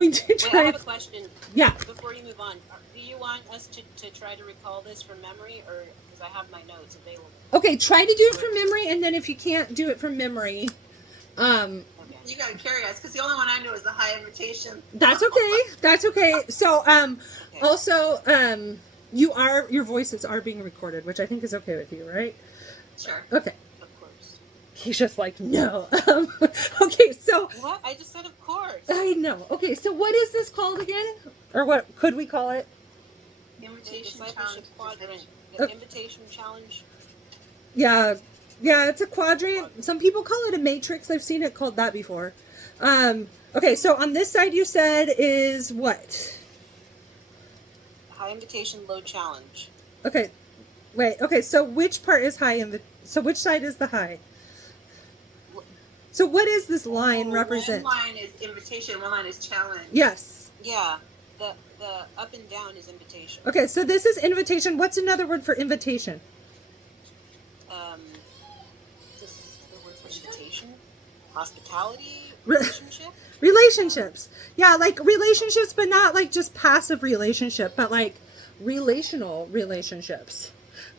Wait, I have a question. Yeah. Before you move on, do you want us to try to recall this from memory, or because I have my notes available? Okay, try to do it from memory, and then if you can't do it from memory, Okay. You gotta carry us, because the only one I knew is the high invitation. That's okay. That's okay. So, Okay. also, your voices are being recorded, which I think is okay with you, right? Sure. Okay. Of course. He's just like, no. Okay, so. What? I just said of course. I know. Okay, so what is this called again? Or what could we call it? Invitation Discipleship challenge. quadrant. The invitation challenge. Yeah, it's a quadrant. Some people call it a matrix. I've seen it called that before. Okay, so on this side you said is what? High invitation, low challenge. Okay, wait. Okay, so which part is high? So which side is the high? So what is this line represent? One line is invitation, one line is challenge. Yes. Yeah, the up and down is invitation. Okay, so this is invitation. What's another word for invitation? This is the word for invitation. Hospitality. Relationship. Relationships. Yeah, like relationships, but not like just passive relationship, but like relational relationships.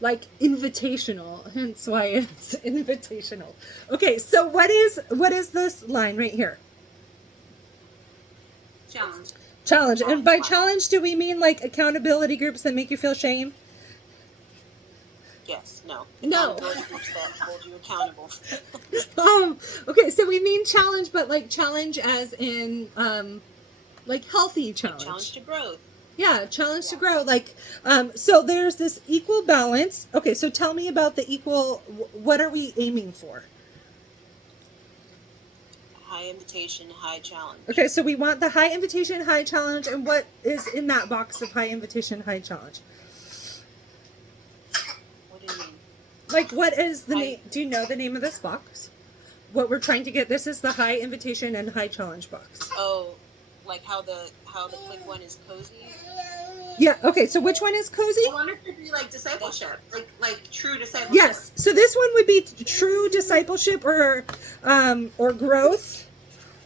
Like invitational, hence why it's invitational. Okay, so what is this line right here? Challenge. Challenge. And by challenge, do we mean like accountability groups that make you feel shame? Yes. No. No. Accountability groups that hold you accountable. Okay, so we mean challenge, but like challenge as in like healthy challenge. Challenge to growth. Yeah, challenge to grow. Like, so there's this equal balance. Okay, so tell me about the equal, what are we aiming for? High invitation, high challenge. Okay, so we want the high invitation, high challenge, and what is in that box of high invitation, high challenge? What do you mean? Like, what is the name? Do you know the name of this box? What we're trying to get, this is the high invitation and high challenge box. Oh, like how the quick one is cozy? Yeah, okay, so which one is cozy? I wonder if it'd be like discipleship, like true discipleship. Yes, so this one would be true discipleship or growth.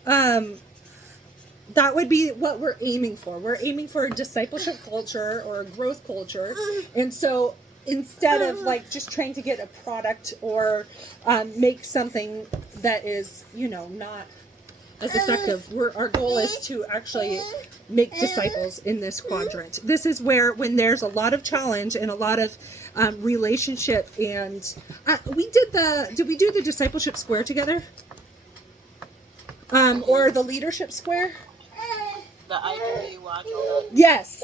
That would be what we're aiming for. We're aiming for a discipleship culture or a growth culture. And so instead of like just trying to get a product or make something that is, not as effective, our goal is to actually make disciples in this quadrant. This is where, when there's a lot of challenge and a lot of relationship, and did we do the discipleship square together? Or the leadership square? The I Do You Watch all that? Yes.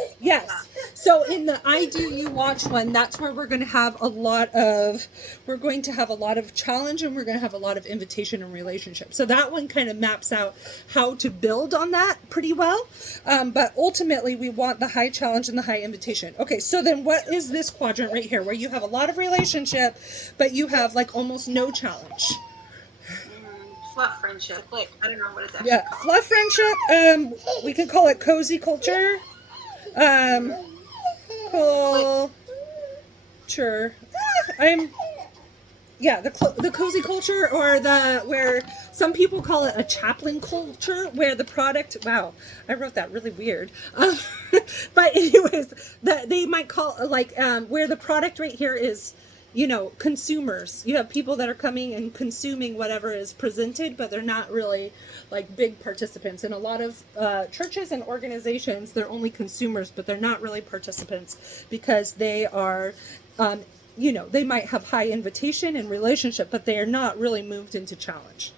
So in the I Do You Watch one, that's where we're going to have a lot of challenge, and we're going to have a lot of invitation and relationship. So that one kind of maps out how to build on that pretty well. But ultimately we want the high challenge and the high invitation. Okay, so then what is this quadrant right here, where you have a lot of relationship, but you have like almost no challenge? Fluff friendship. I don't know what it's actually Yeah, called. fluff friendship. We could call it cozy culture. Culture. The cozy culture, or where some people call it a chaplain culture, where the product. Wow, I wrote that really weird. But anyways, they might call where the product right here is. Consumers. You have people that are coming and consuming whatever is presented, but they're not really like big participants. In a lot of churches and organizations, they're only consumers, but they're not really participants, because they are, they might have high invitation and relationship, but they are not really moved into challenge.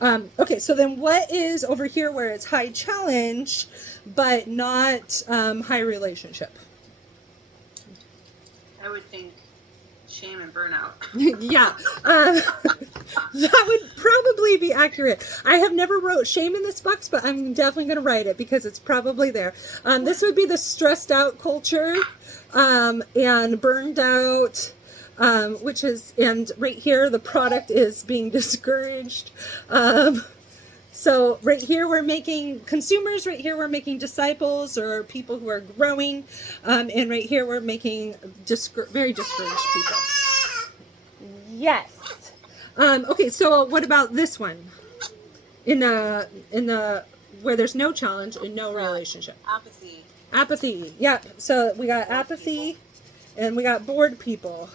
Okay, so then what is over here where it's high challenge, but not high relationship? I would think shame and burnout. Yeah, that would probably be accurate. I have never wrote shame in this box, but I'm definitely going to write it because it's probably there. This would be the stressed out culture, and burned out, and right here the product is being discouraged. So right here we're making consumers, right here we're making disciples or people who are growing, and right here we're making very discouraged people. Yes. Okay, so what about this one? In the where there's no challenge and no relationship. Apathy. Apathy. Yep. So we got apathy and we got bored people.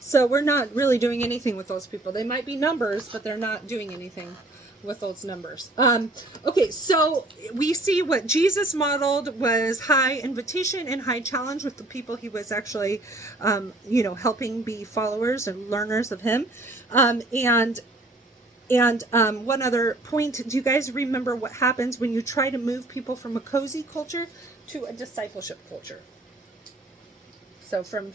So we're not really doing anything with those people. They might be numbers, but they're not doing anything with those numbers. Okay, so we see what Jesus modeled was high invitation and high challenge with the people he was actually, helping be followers and learners of him. And one other point, do you guys remember what happens when you try to move people from a cozy culture to a discipleship culture? So from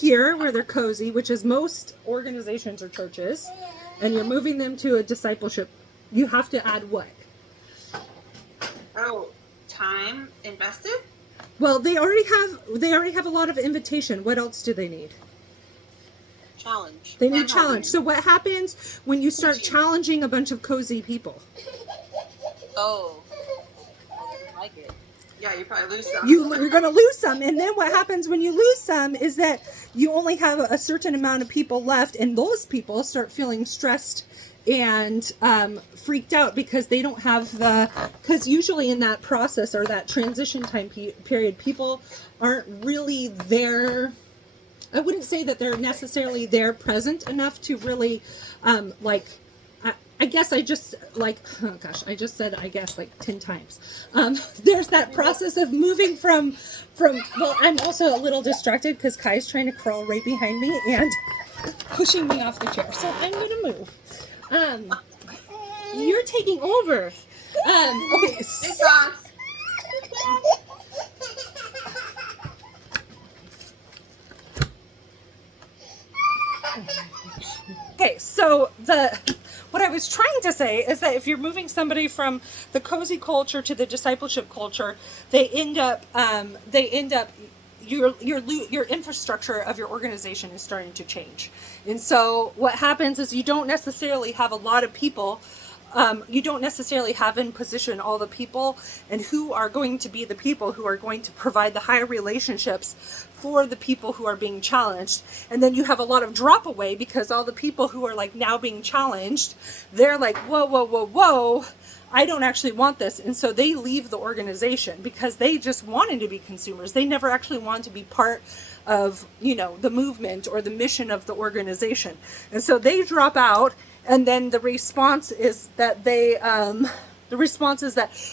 here, where they're cozy, which is most organizations or churches, and you're moving them to a discipleship, you have to add what? Oh, time invested? Well, they already have a lot of invitation. What else do they need? Challenge. They need challenge. So what happens when you start challenging a bunch of cozy people? Oh, I didn't like it. Yeah, you probably lose some. You're going to lose some. And then what happens when you lose some is that you only have a certain amount of people left, and those people start feeling stressed and freaked out because they don't have because usually in that process or that transition time period, people aren't really there. I wouldn't say that they're necessarily there present enough to really I guess I just I just said I guess like 10 times. There's that process of moving from well, I'm also a little distracted because Kai's trying to crawl right behind me and pushing me off the chair. So I'm going to move. You're taking over. Okay. Okay, so what I was trying to say is that if you're moving somebody from the cozy culture to the discipleship culture, they end up your infrastructure of your organization is starting to change. And so what happens is you don't necessarily have a lot of people. You don't necessarily have in position all the people and who are going to be the people who are going to provide the higher relationships for the people who are being challenged. And then you have a lot of drop away because all the people who are like now being challenged, they're like, whoa, I don't actually want this. And so they leave the organization because they just wanted to be consumers. They never actually wanted to be part of, the movement or the mission of the organization. And so they drop out. And then the response is that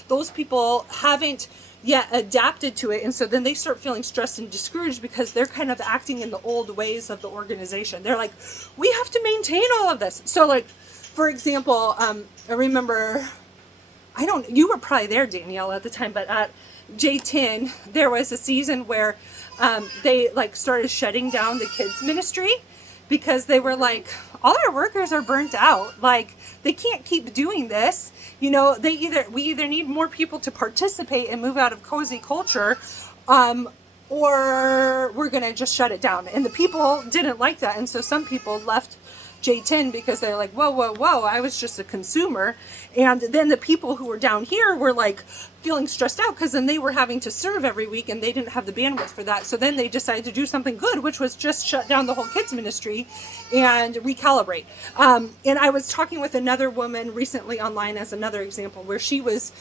those people haven't yet adapted to it. And so then they start feeling stressed and discouraged because they're kind of acting in the old ways of the organization. They're like, we have to maintain all of this. So like, for example, I remember, you were probably there, Danielle, at the time, but at J10, there was a season where they like started shutting down the kids ministry because they were like, all our workers are burnt out. Like, they can't keep doing this. We either need more people to participate and move out of cozy culture, or we're going to just shut it down. And the people didn't like that. And so some people left J10 because they're like, whoa, I was just a consumer. And then the people who were down here were like feeling stressed out because then they were having to serve every week and they didn't have the bandwidth for that. So then they decided to do something good, which was just shut down the whole kids ministry and recalibrate. And I was talking with another woman recently online as another example where she was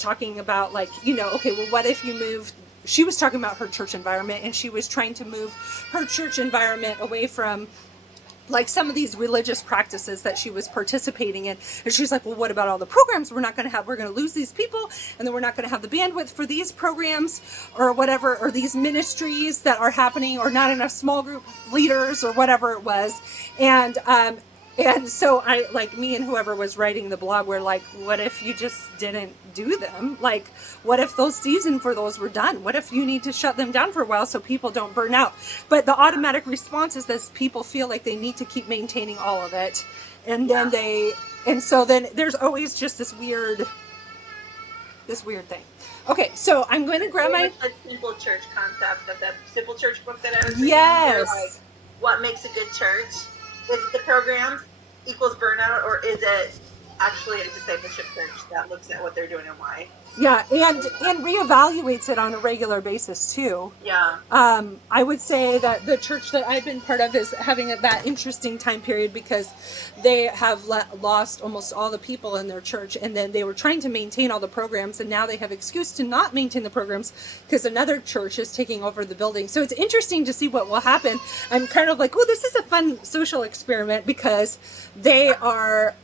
talking about like, okay, well, what if you moved? She was talking about her church environment and she was trying to move her church environment away from like some of these religious practices that she was participating in. And she's like, well, what about all the programs we're not going to have? We're going to lose these people and then we're not going to have the bandwidth for these programs or whatever, or these ministries that are happening, or not enough small group leaders or whatever it was. And so I, like, me and whoever was writing the blog were like, what if you just didn't do them? Like, what if those season for those were done? What if you need to shut them down for a while so people don't burn out? But the automatic response is that people feel like they need to keep maintaining all of it. And then so then there's always just this weird thing. Okay, so I'm going to grab my simple church concept of that simple church book that I was reading. Yes. Like, what makes a good church? Is it the programs equals burnout, or is it actually a discipleship church that looks at what they're doing and why? Yeah, and reevaluates it on a regular basis too. Yeah. I would say that the church that I've been part of is having that interesting time period because they have lost almost all the people in their church, and then they were trying to maintain all the programs, and now they have excuse to not maintain the programs because another church is taking over the building. So it's interesting to see what will happen. I'm kind of like, oh, this is a fun social experiment because they are.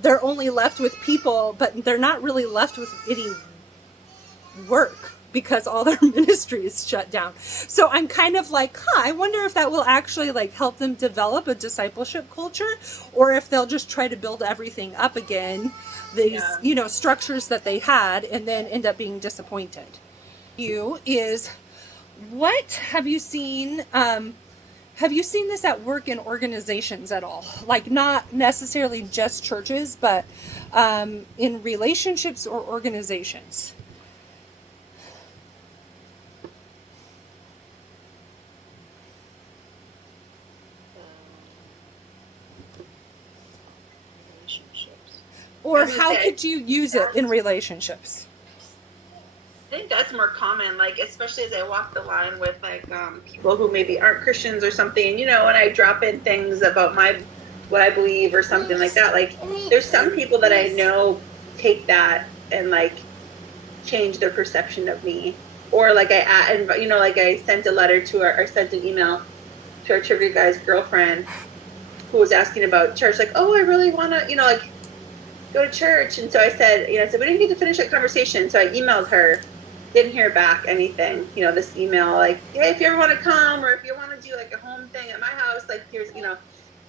They're only left with people, but they're not really left with any work because all their ministry is shut down. So I'm kind of like, I wonder if that will actually like help them develop a discipleship culture, or if they'll just try to build everything up again, these, structures that they had, and then end up being disappointed. What have you seen? Have you seen this at work in organizations at all? Like not necessarily just churches, but in relationships or organizations? Relationships. Or how could you use it in relationships? I think that's more common, like especially as I walk the line with like people who maybe aren't Christians or something, and I drop in things about what I believe or something like that. Like there's some people that I know take that and like change their perception of me, or like like I sent a letter to or sent an email to our trivia guy's girlfriend who was asking about church, like, oh, I really want to, like go to church. And so I said, we didn't get to finish that conversation. So I emailed her. Didn't hear back anything, this email, like, hey, if you ever want to come, or if you want to do like a home thing at my house, like here's,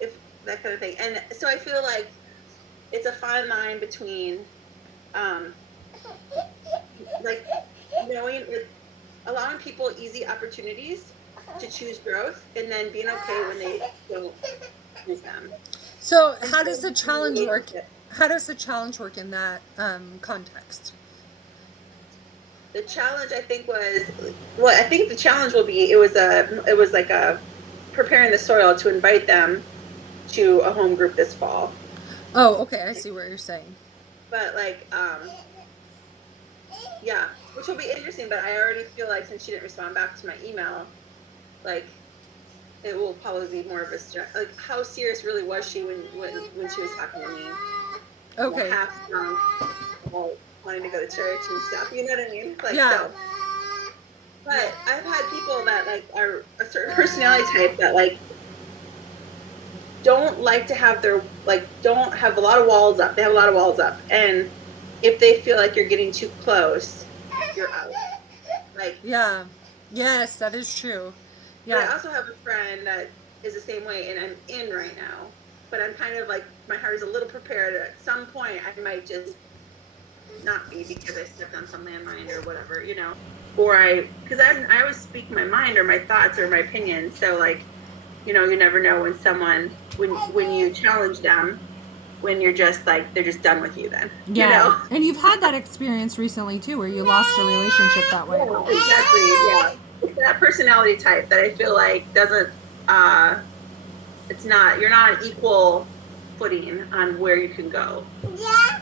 if that kind of thing. And so I feel like it's a fine line between, like knowing, allowing people easy opportunities to choose growth, and then being okay when they don't choose them. So how does the challenge work? How does the challenge work in that context? The challenge, I think, I think the challenge will be, it was like a preparing the soil to invite them to a home group this fall. Oh, okay. I see what you're saying. But like, yeah, which will be interesting, but I already feel like since she didn't respond back to my email, like it will probably be more of a stress. Like, how serious really was she when she was talking to me? Okay. Half drunk, wanting to go to church and stuff. You know what I mean? Like, yeah. So. But I've had people that like are a certain personality type that like don't like to have don't have a lot of walls up. They have a lot of walls up, and if they feel like you're getting too close, you're out. Like, yeah, yes, that is true. Yeah. But I also have a friend that is the same way, and I'm in right now. But I'm kind of like, my heart is a little prepared. At some point, I might just not be because I stepped on some landmine or whatever, Or because I always speak my mind or my thoughts or my opinions. So like, you never know when someone, when you challenge them, when you're just like, they're just done with you then. Yeah. And you've had that experience recently too, where you lost a relationship that way. Yeah, exactly. Yeah. It's that personality type that I feel like doesn't, you're not on equal footing on where you can go.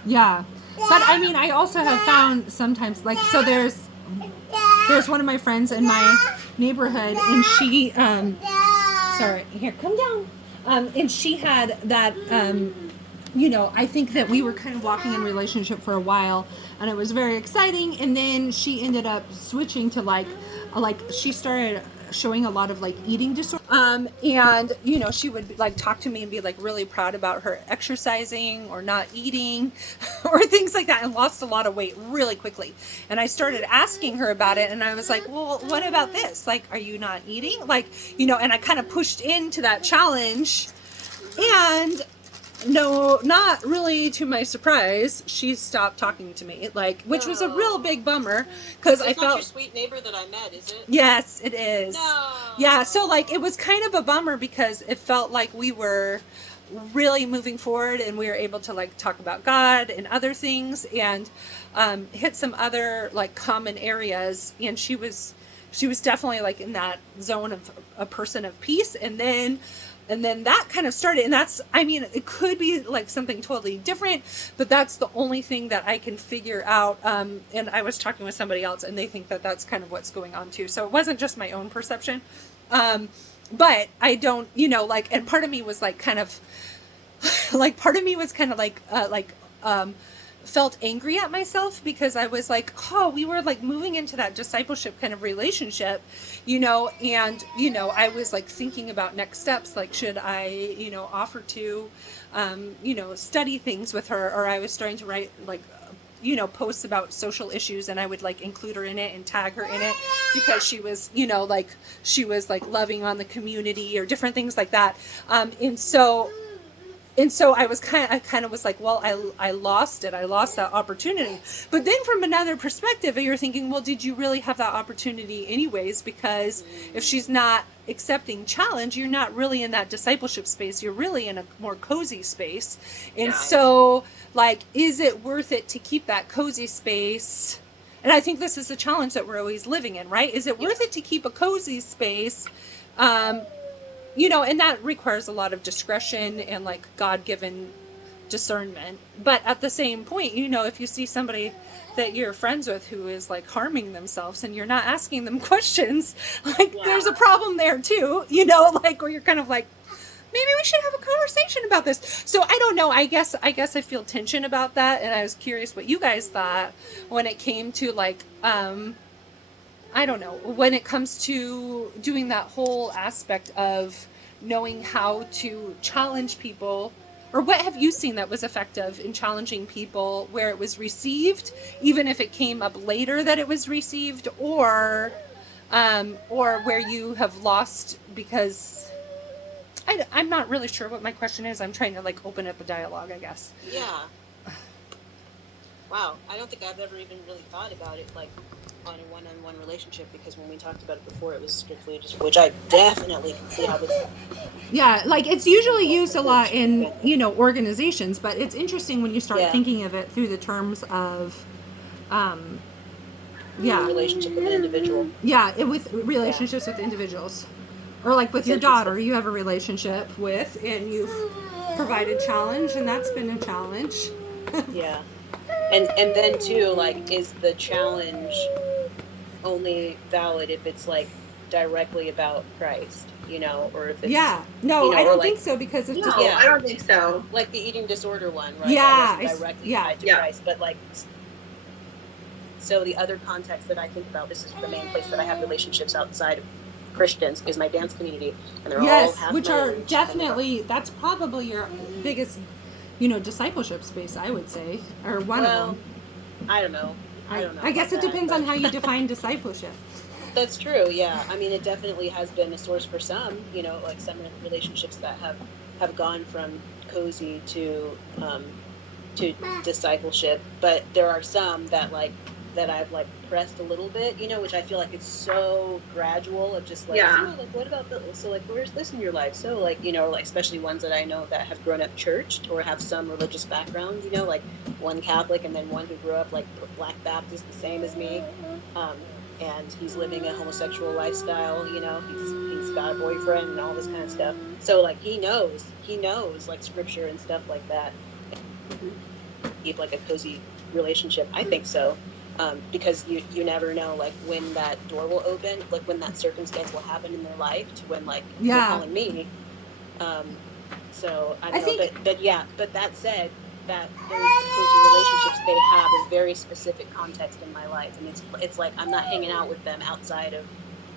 Yeah. But I mean, I also have found sometimes, like, so there's one of my friends in my neighborhood, and she, sorry, here, come down. And she had that, I think that we were kind of walking in relationship for a while, and it was very exciting. And then she ended up switching to like she started showing a lot of like eating disorder. And she would like talk to me and be like really proud about her exercising or not eating or things like that, and lost a lot of weight really quickly. And I started asking her about it, and I was like, well, what about this? Like, are you not eating? Like, and I kind of pushed into that challenge, and no, not really to my surprise, she stopped talking to me, like, which was a real big bummer, because I felt... It's not your sweet neighbor that I met, is it? Yes, it is. No. Yeah, so like it was kind of a bummer because it felt like we were really moving forward, and we were able to like talk about God and other things, and hit some other like common areas, and she was definitely like in that zone of a person of peace. And then And then that kind of started, and that's, I mean, it could be like something totally different, but that's the only thing that I can figure out. And I was talking with somebody else, and they think that that's kind of what's going on too. So it wasn't just my own perception. But I don't, you know, like, and part of me was like, kind of, like, part of me was kind of like, felt angry at myself because I was like, oh, we were like moving into that discipleship kind of relationship, you know, and, you know, I was like thinking about next steps, like, should I, you know, offer to, you know, study things with her, or I was starting to write like, you know, posts about social issues, and I would like include her in it and tag her in it because she was, you know, like, she was like loving on the community or different things like that. And so I kind of was like, well, I lost it. I lost that opportunity. But then from another perspective, you're thinking, well, did you really have that opportunity anyways? Because if she's not accepting challenge, you're not really in that discipleship space. You're really in a more cozy space. And so, like, is it worth it to keep that cozy space? And I think this is a challenge that we're always living in, right? Is it worth it to keep a cozy space? You know, and that requires a lot of discretion and like God-given discernment. But at the same point, you know, if you see somebody that you're friends with who is like harming themselves and you're not asking them questions, like, there's a problem there too, you know, like, where you're kind of like, maybe we should have a conversation about this. So I don't know. I guess I feel tension about that. And I was curious what you guys thought when it came to like, I don't know, when it comes to doing that whole aspect of knowing how to challenge people, or what have you seen that was effective in challenging people where it was received, even if it came up later that it was received, or where you have lost because I'm not really sure what my question is. I'm trying to like open up a dialogue, I guess. Yeah. Wow. I don't think I've ever even really thought about it like on a one-on-one relationship, because when we talked about it before, it was strictly just, which I definitely can see how this. Yeah, like, it's usually used a lot in, you know, organizations, but it's interesting when you start thinking of it through the terms of, relationship with an individual. Yeah, with relationships with individuals, or like with your daughter, you have a relationship with, and you've provided challenge, and that's been a challenge. Yeah, and then too, like, is the challenge only valid if it's like directly about Christ, you know, or if it's no, you know, I don't think so, because if I don't think so. Like the eating disorder one, right? Yeah, that wasn't directly tied to Christ, but like, so the other context that I think about, this is the main place that I have relationships outside of Christians, is my dance community, and they're all half which are definitely, that's probably your biggest, you know, discipleship space, I would say, or one of them. I don't know. I guess it depends on how you define discipleship. That's true, yeah. I mean, it definitely has been a source for some, you know, like some relationships that have gone from cozy to discipleship, but there are some that I've like pressed a little bit, you know, which I feel like it's so gradual of just like, so like, what about this? So like, where's this in your life? So like, you know, like, especially ones that I know that have grown up churched or have some religious background, you know, like one Catholic and then one who grew up like Black Baptist, the same as me. And he's living a homosexual lifestyle, you know, he's got a boyfriend and all this kind of stuff. So like, he knows like scripture and stuff like that. Keep like a cozy relationship. I think so. Because you never know, like, when that door will open, like when that circumstance will happen in their life, to when like they're calling me. So I don't know, but that said, that those cozy relationships they have is very specific context in my life, and it's like I'm not hanging out with them outside of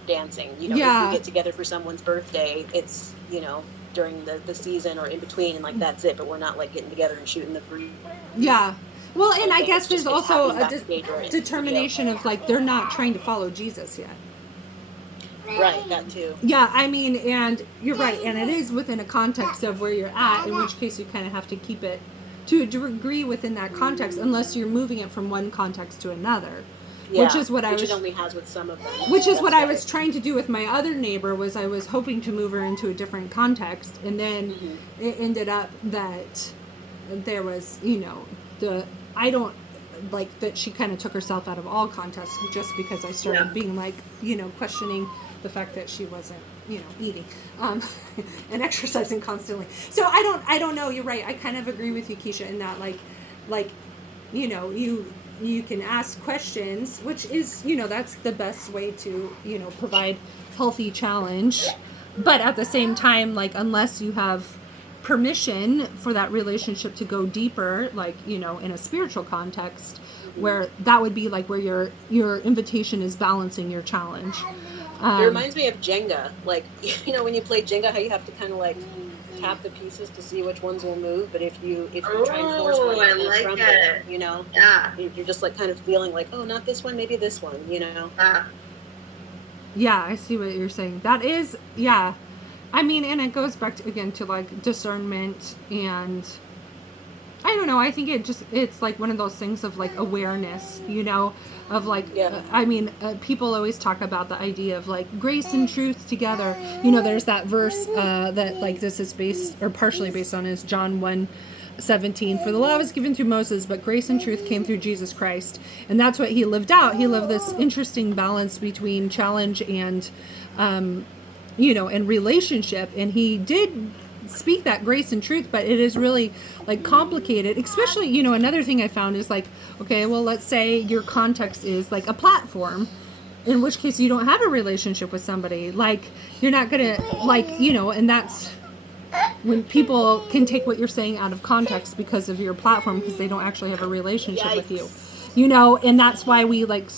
dancing. You know, if we get together for someone's birthday, it's, you know, during the season or in between, and like that's it. But we're not like getting together and shooting the breeze. Yeah. Well, and I guess there's also a determination of like they're not trying to follow Jesus yet. Right, that too. Yeah, I mean, and you're right, and it is within a context of where you're at, in which case you kind of have to keep it to a degree within that context, unless you're moving it from one context to another. Yeah, which is what it only has with some of them. Which is what I was trying to do with my other neighbor, was I was hoping to move her into a different context, and then it ended up that there was, you know, like that she kind of took herself out of all contests just because I started being like, questioning the fact that she wasn't, eating and exercising constantly. So I don't know. You're right. I kind of agree with you, Keisha, in that like, you can ask questions, which is, that's the best way to, provide healthy challenge. But at the same time, like, unless you have permission for that relationship to go deeper, like, in a spiritual context, where that would be like where your invitation is balancing your challenge. It reminds me of Jenga. Like, when you play Jenga, how you have to kind of like tap the pieces to see which ones will move. But if you try and force one, I like crumble, it. Yeah. You're just like kind of feeling like, oh, not this one, maybe this one, Yeah, I see what you're saying. That is, yeah. I mean, and it goes back again to like discernment, and I don't know. I think it's like one of those things of like awareness, of like, people always talk about the idea of like grace and truth together. There's that verse that like this is based or partially based on is John 1:17. For the law was given through Moses, but grace and truth came through Jesus Christ. And that's what he lived out. He lived this interesting balance between challenge and, and relationship. And he did speak that grace and truth, but it is really like complicated, especially, another thing I found is like, okay, well, let's say your context is like a platform, in which case you don't have a relationship with somebody. Like, you're not going to like, and that's when people can take what you're saying out of context because of your platform, because they don't actually have a relationship with you, and that's why we like,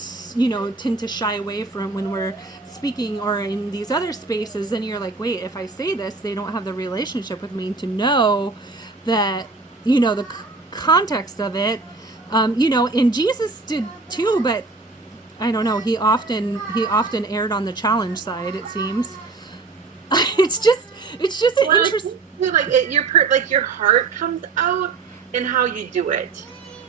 tend to shy away from when we're speaking or in these other spaces. And you're like, wait, if I say this, they don't have the relationship with me to know that, the context of it, and Jesus did too, but I don't know. He often erred on the challenge side, it seems. It's just an interesting. Like your heart comes out in how you do it.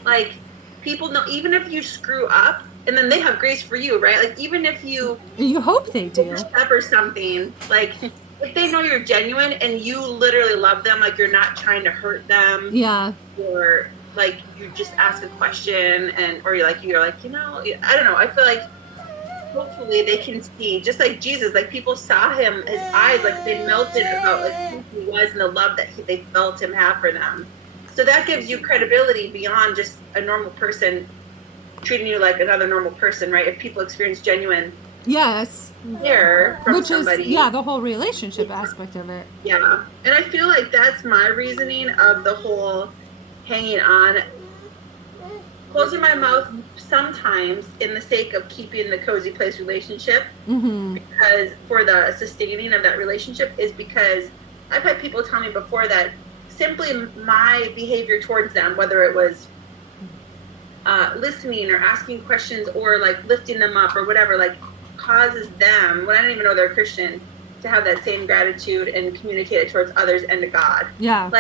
Like, people know, even if you screw up, and then they have grace for you, right? Like, even if you hope they do step or something, like if they know you're genuine and you literally love them, like you're not trying to hurt them, or like you just ask a question or you're like I don't know. I feel like hopefully they can see, just like Jesus, like people saw him, his eyes, like they melted about like who he was and the love that they felt him have for them. So that gives you credibility beyond just a normal person treating you like another normal person, right? If people experience genuine care from somebody. Is the whole relationship aspect of it. Yeah. And I feel like that's my reasoning of the whole hanging on, closing my mouth sometimes in the sake of keeping the cozy place relationship, because for the sustaining of that relationship is because I've had people tell me before that simply my behavior towards them, whether it was listening or asking questions or like lifting them up or whatever, like causes them, when I don't even know they're a Christian, to have that same gratitude and communicate it towards others and to God. Yeah.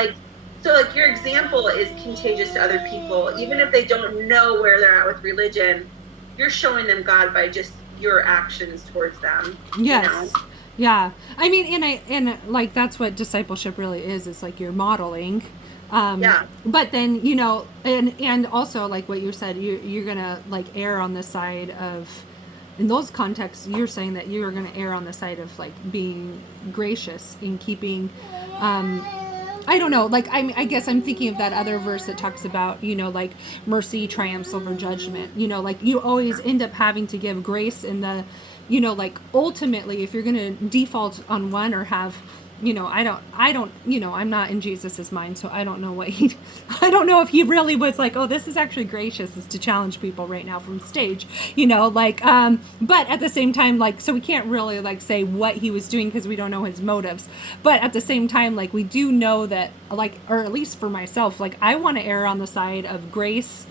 So your example is contagious to other people, even if they don't know where they're at with religion. You're showing them God by just your actions towards them. Yes. Yeah. I mean, and like that's what discipleship really is. It's like you're modeling. But then, and also like what you said, you're going to like err on the side of, in those contexts, you're saying that you're going to err on the side of like being gracious in keeping, I don't know, like, I guess I'm thinking of that other verse that talks about, like mercy triumphs over judgment, like you always end up having to give grace in the, like ultimately if you're going to default on one or have, I don't, I'm not in Jesus's mind, so I don't know I don't know if he really was like, oh, this is actually gracious, is to challenge people right now from stage, but at the same time, like, so we can't really like say what he was doing because we don't know his motives, but at the same time, like, we do know that, like, or at least for myself, like, I want to err on the side of grace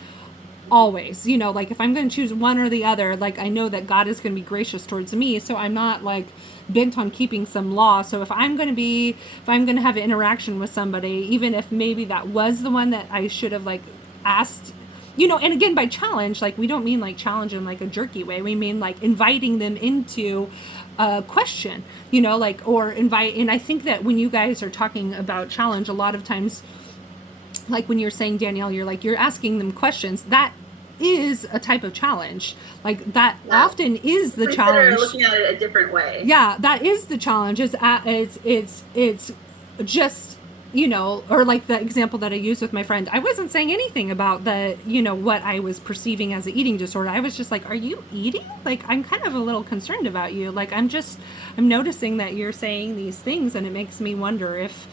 always, like if I'm going to choose one or the other, like I know that God is going to be gracious towards me, so I'm not like bent on keeping some law. So if I'm going to have an interaction with somebody, even if maybe that was the one that I should have like asked, and again, by challenge, like we don't mean like challenge in like a jerky way, we mean like inviting them into a question, like, or invite. And I think that when you guys are talking about challenge, a lot of times, like when you're saying, Danielle, you're asking them questions, that is a type of challenge. Like that Yeah. often is the Consider challenge. looking at it a different way. Yeah, that is the challenge. It's just, you know, or like the example that I used with my friend. I wasn't saying anything about the, you know, what I was perceiving as an eating disorder. I was just like, are you eating? Like, I'm kind of a little concerned about you. Like, I'm noticing that you're saying these things, and it makes me wonder if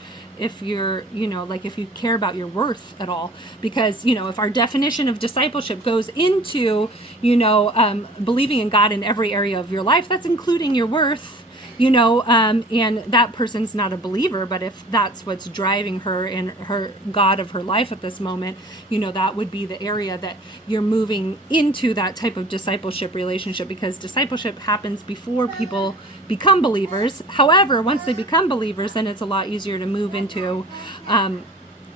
you're, you know, like if you care about your worth at all. Because, you know, if our definition of discipleship goes into, you know, believing in God in every area of your life, that's including your worth, you know, and that person's not a believer, but if that's what's driving her and her God of her life at this moment, you know, that would be the area that you're moving into that type of discipleship relationship, because discipleship happens before people become believers. However, once they become believers, then it's a lot easier to move into,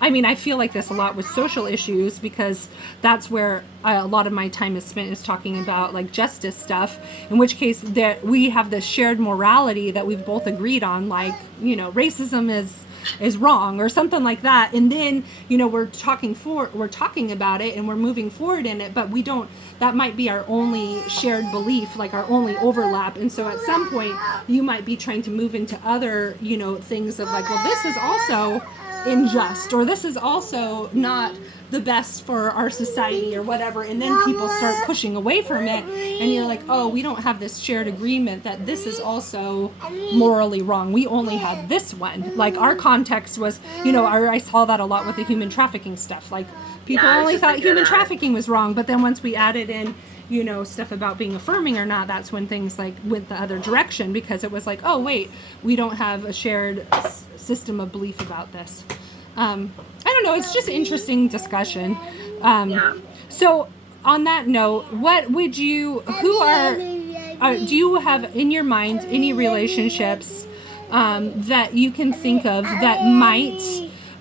I mean, I feel like this a lot with social issues, because that's where a lot of my time is spent, is talking about like justice stuff, in which case that we have this shared morality that we've both agreed on, like, you know, racism is wrong or something like that. And then, you know, we're talking about it and we're moving forward in it, but we don't, that might be our only shared belief, like our only overlap. And so at some point you might be trying to move into other, you know, things of like, well, this is also unjust, or this is also not the best for our society or whatever, and then people start pushing away from it, and you're like, oh, we don't have this shared agreement that this is also morally wrong. We only have this one. Like our context was, you know, I saw that a lot with the human trafficking stuff. Like people only thought human trafficking was wrong, but then once we added in, you know, stuff about being affirming or not, that's when things like went the other direction, because it was like, oh wait, we don't have a shared system of belief about this. I don't know, it's just interesting discussion. So on that note, what would you, do you have in your mind any relationships that you can think of that might,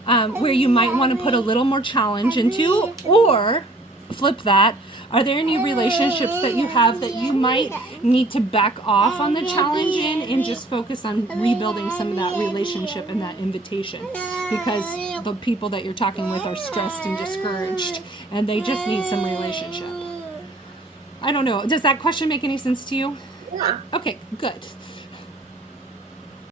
where you might want to put a little more challenge into, or flip that, are there any relationships that you have that you might need to back off on the challenge in and just focus on rebuilding some of that relationship and that invitation? Because the people that you're talking with are stressed and discouraged, and they just need some relationship. I don't know. Does that question make any sense to you? Yeah. Okay, good.